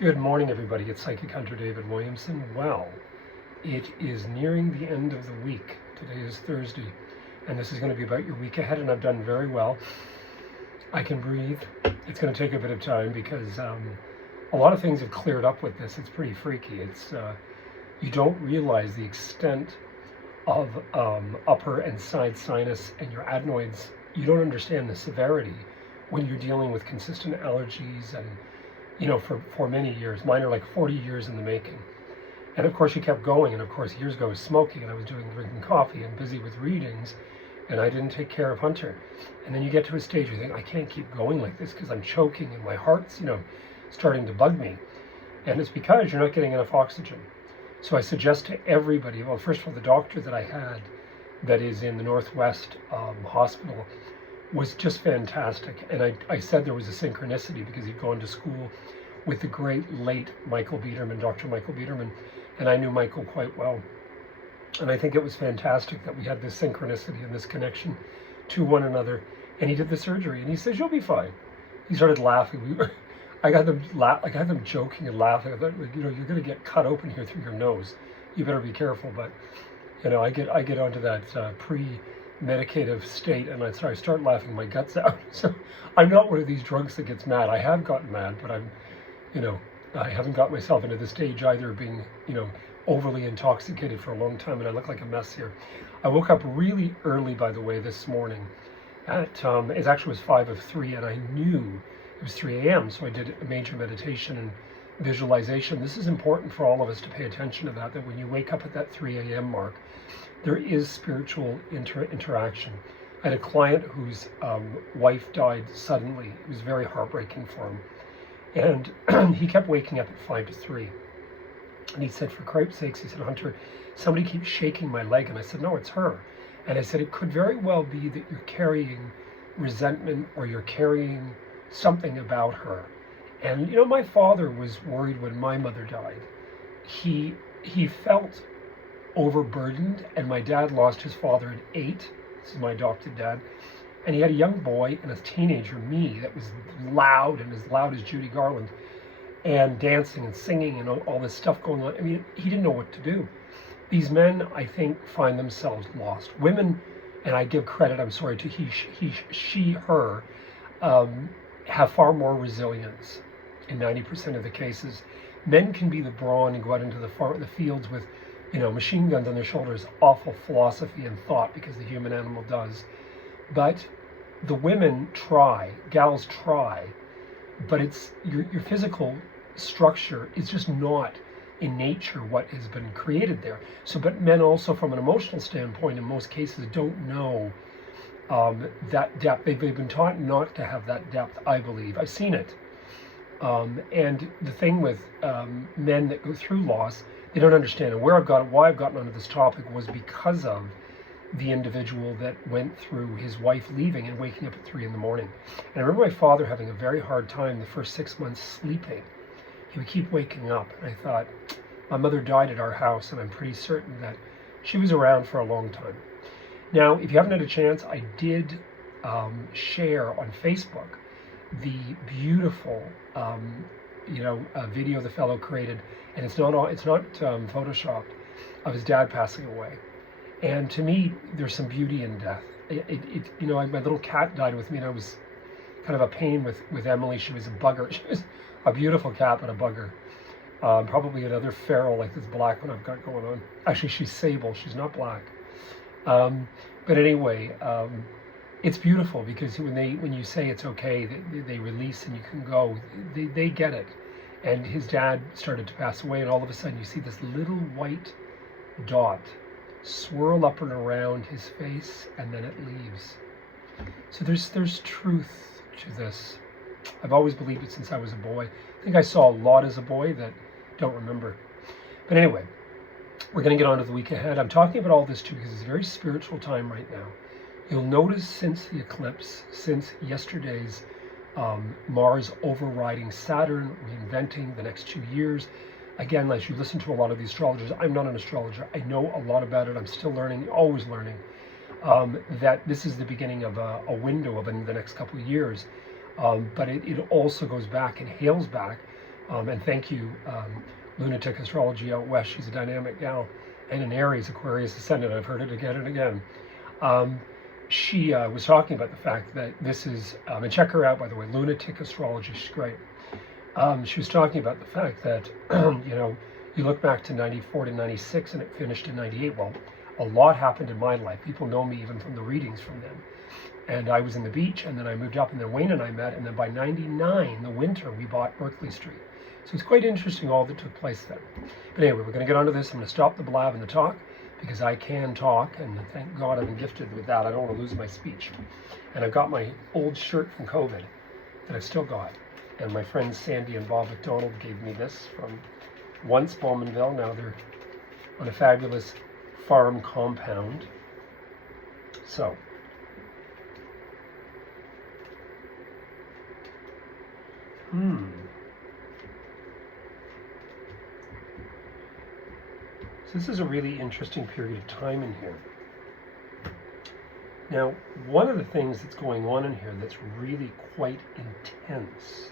Good morning, everybody. It's Psychic Hunter David Williamson. Well, it is nearing the end of the week. Today is Thursday, and this is going to be about your week ahead, and I've done very well. I can breathe. It's going to take a bit of time because a lot of things have cleared up with this. It's pretty freaky. You don't realize the extent of upper and side sinus and your adenoids. You don't understand the severity when you're dealing with consistent allergies and for many years. Mine are like 40 years in the making. And of course you kept going, and of course years ago I was smoking and I was drinking coffee and busy with readings, and I didn't take care of Hunter. And then you get to a stage where you think, I can't keep going like this because I'm choking and my heart's starting to bug me. And it's because you're not getting enough oxygen. So I suggest to everybody, well, first of all, the doctor that I had that is in the Northwest hospital was just fantastic. And I said there was a synchronicity because he'd gone to school with the great late Michael Biederman, Dr. Michael Biederman, and I knew Michael quite well. And I think it was fantastic that we had this synchronicity and this connection to one another. And he did the surgery, and he says, "You'll be fine." He started laughing. I got them joking and laughing. I thought, you're going to get cut open here through your nose. You better be careful. But I get onto that pre-medicative state, and I start laughing my guts out. So I'm not one of these drunks that gets mad. I have gotten mad, but I haven't got myself into the stage either of being, overly intoxicated for a long time, and I look like a mess here. I woke up really early, by the way, this morning. It actually was 5:03, and I knew it was 3 a.m., so I did a major meditation and visualization. This is important for all of us to pay attention to that when you wake up at that 3 a.m. mark, there is spiritual interaction. I had a client whose wife died suddenly. It was very heartbreaking for him. And he kept waking up at 5 to 3. And he said, for Christ's sakes, he said, "Hunter, somebody keeps shaking my leg." And I said, "No, it's her." And I said, "It could very well be that you're carrying resentment or you're carrying something about her." And my father was worried when my mother died. He felt overburdened, and my dad lost his father at 8. This is my adopted dad. And he had a young boy and a teenager, me, that was loud and as loud as Judy Garland, and dancing and singing and all this stuff going on. I mean, he didn't know what to do. These men, I think, find themselves lost. Women, and I give credit, I'm sorry, to she, her, have far more resilience in 90% of the cases. Men can be the brawn and go out into the fields with, machine guns on their shoulders, awful philosophy and thought, because the human animal does. But the women try, gals try, but it's your physical structure is just not in nature what has been created there. So, but men also, from an emotional standpoint, in most cases, don't know that depth. They've been taught not to have that depth, I believe. I've seen it. And the thing with men that go through loss, they don't understand. And why I've gotten onto this topic was because of the individual that went through his wife leaving and waking up at 3 a.m. And I remember my father having a very hard time the first 6 months sleeping. He would keep waking up. And I thought, my mother died at our house, and I'm pretty certain that she was around for a long time. Now, if you haven't had a chance, I did share on Facebook the beautiful video the fellow created, and it's not photoshopped, of his dad passing away. And to me, there's some beauty in death. My little cat died with me, and I was kind of a pain with Emily. She was a bugger. She was a beautiful cat, but a bugger. Probably another feral like this black one I've got going on. Actually, she's sable. She's not black. But anyway, it's beautiful because when you say it's okay, they release and you can go. They get it. And his dad started to pass away, and all of a sudden you see this little white dot swirl up and around his face, and then it leaves. So there's truth to this. I've always believed it since I was a boy. I think I saw a lot as a boy that don't remember. But anyway, we're going to get on to the week ahead. I'm talking about all this too because it's a very spiritual time right now. You'll notice since the eclipse, since yesterday's Mars overriding Saturn, reinventing the next 2 years. Again, as you listen to a lot of the astrologers, I'm not an astrologer. I know a lot about it. I'm still learning, always learning. That this is the beginning of a window of the next couple of years. But it also goes back and hails back And thank you, Lunatic Astrology out west. She's a dynamic gal. And an Aries, Aquarius Ascendant. I've heard it again and again. She was talking about the fact that this is, and check her out, by the way, Lunatic Astrology. She's great. She was talking about the fact that, you look back to 94 to 96 and it finished in 98. Well, a lot happened in my life. People know me even from the readings from them. And I was in the beach, and then I moved up, and then Wayne and I met, and then by 99, the winter, we bought Berkeley Street. So it's quite interesting all that took place then. But anyway, we're going to get onto this. I'm going to stop the blab and the talk, because I can talk, and thank God I'm gifted with that. I don't want to lose my speech. And I've got my old shirt from COVID that I've still got. And my friends Sandy and Bob McDonald gave me this from once Bowmanville. Now they're on a fabulous farm compound. So, So this is a really interesting period of time in here. Now, one of the things that's going on in here that's really quite intense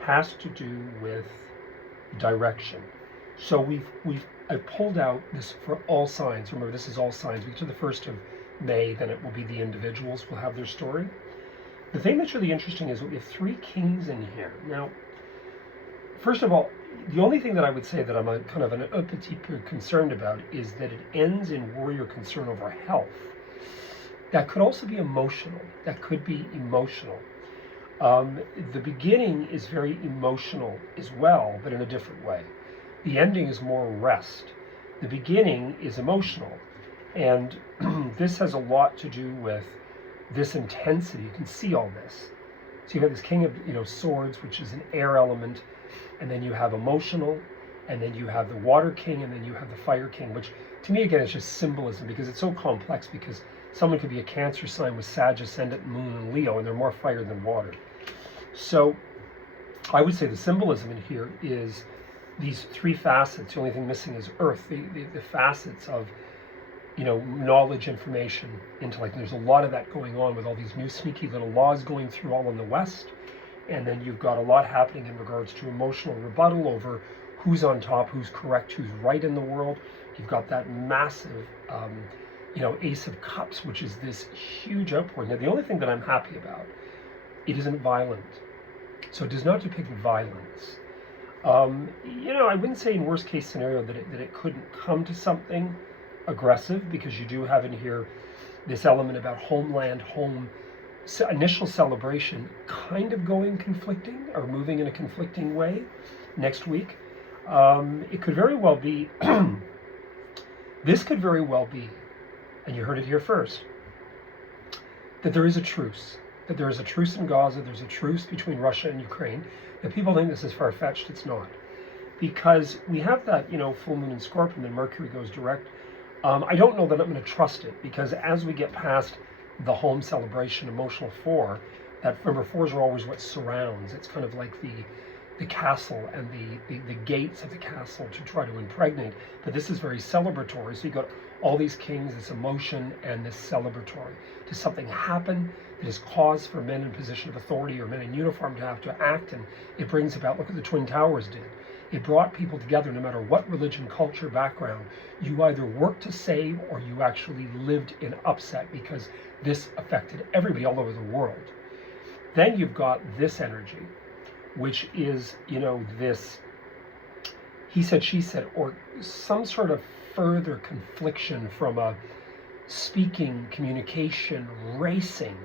has to do with direction. So I pulled out this for all signs. Remember, this is all signs. We get to the 1st of May, then it will be the individuals will have their story. The thing that's really interesting is we have 3 kings in here. Now, first of all, the only thing that I would say that I'm kind of a petit peu concerned about is that it ends in worry or concern over health. That could also be emotional. That could be emotional. The beginning is very emotional as well, but in a different way. The ending is more rest. The beginning is emotional. And this has a lot to do with this intensity. You can see all this. So you have this king of swords, which is an air element, and then you have emotional, and then you have the water king, and then you have the fire king, which to me again is just symbolism, because it's so complex, because someone could be a Cancer sign with Sag ascendant, moon, and Leo, and they're more fire than water. So I would say the symbolism in here is these 3 facets. The only thing missing is earth, the facets of knowledge, information, intellect. And there's a lot of that going on with all these new sneaky little laws going through all in the West. And then you've got a lot happening in regards to emotional rebuttal over who's on top, who's correct, who's right in the world. You've got that massive, Ace of Cups, which is this huge outpouring. Now, the only thing that I'm happy about, it isn't violent. So it does not depict violence. I wouldn't say in worst case scenario that it couldn't come to something aggressive, because you do have in here this element about homeland, home, initial celebration kind of going conflicting or moving in a conflicting way next week. It could very well be, this could very well be, and you heard it here first, that there is a truce. That there is a truce in Gaza, there's a truce between Russia and Ukraine. That people think this is far-fetched, it's not. Because we have that, full moon in Scorpion, then Mercury goes direct. I don't know that I'm going to trust it, because as we get past the home celebration, emotional 4, that, remember, 4s are always what surrounds. It's kind of like the castle and the gates of the castle to try to impregnate. But this is very celebratory. So you've got all these kings, this emotion, and this celebratory. Does something happen that is cause for men in position of authority or men in uniform to have to act? And it brings about, look what the Twin Towers did. It brought people together no matter what religion, culture, background. You either worked to save or you actually lived in upset, because this affected everybody all over the world. Then you've got this energy, which is, this he said, she said, or some sort of further confliction from a speaking, communication, racing.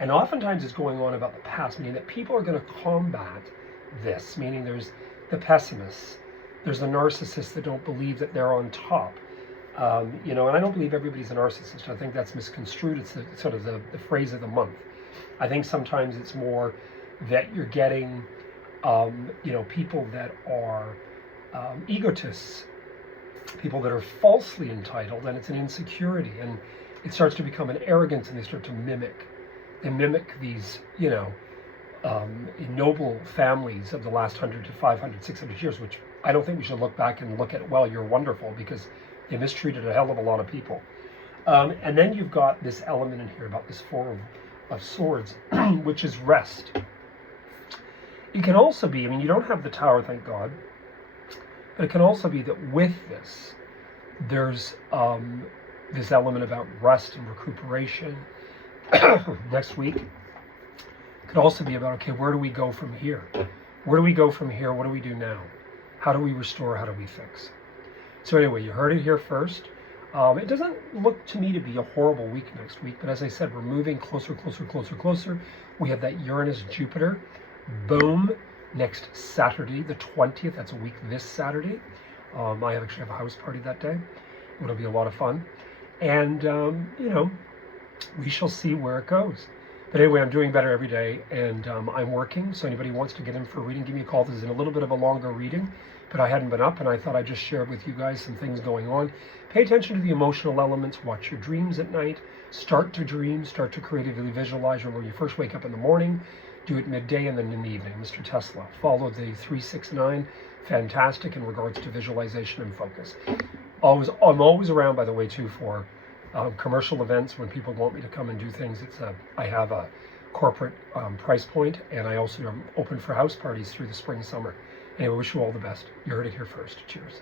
And oftentimes it's going on about the past, meaning that people are going to combat this, meaning there's the pessimists, there's the narcissists that don't believe that they're on top. And I don't believe everybody's a narcissist. I think that's misconstrued. It's sort of the phrase of the month. I think sometimes it's more that you're getting, people that are egotists, people that are falsely entitled, and it's an insecurity, and it starts to become an arrogance, and they start to mimic. They mimic these, noble families of the last 100 to 500, 600 years, which I don't think we should look back and look at, well, you're wonderful, because they mistreated a hell of a lot of people. And then you've got this element in here about this 4 of Swords, which is rest. It can also be, I mean, you don't have the Tower, thank God, but it can also be that with this, there's this element about rest and recuperation. Next week could also be about, okay, where do we go from here? Where do we go from here? What do we do now? How do we restore? How do we fix? So anyway, you heard it here first. It doesn't look to me to be a horrible week next week, but as I said, we're moving closer, closer, closer, closer. We have that Uranus-Jupiter, boom, next Saturday, the 20th. That's a week this Saturday. I actually have a house party that day. It'll be a lot of fun. And, we shall see where it goes. But anyway, I'm doing better every day, and I'm working. So anybody who wants to get in for a reading, give me a call. This is a little bit of a longer reading, but I hadn't been up, and I thought I'd just share with you guys some things going on. Pay attention to the emotional elements. Watch your dreams at night. Start to dream. Start to creatively visualize when you first wake up in the morning. Do it midday and then in the evening. Mr. Tesla. Follow the 369. Fantastic in regards to visualization and focus. I'm always around, by the way, too, for commercial events when people want me to come and do things. I have a corporate price point, and I also am open for house parties through the spring, summer. Anyway, wish you all the best. You heard it here first. Cheers.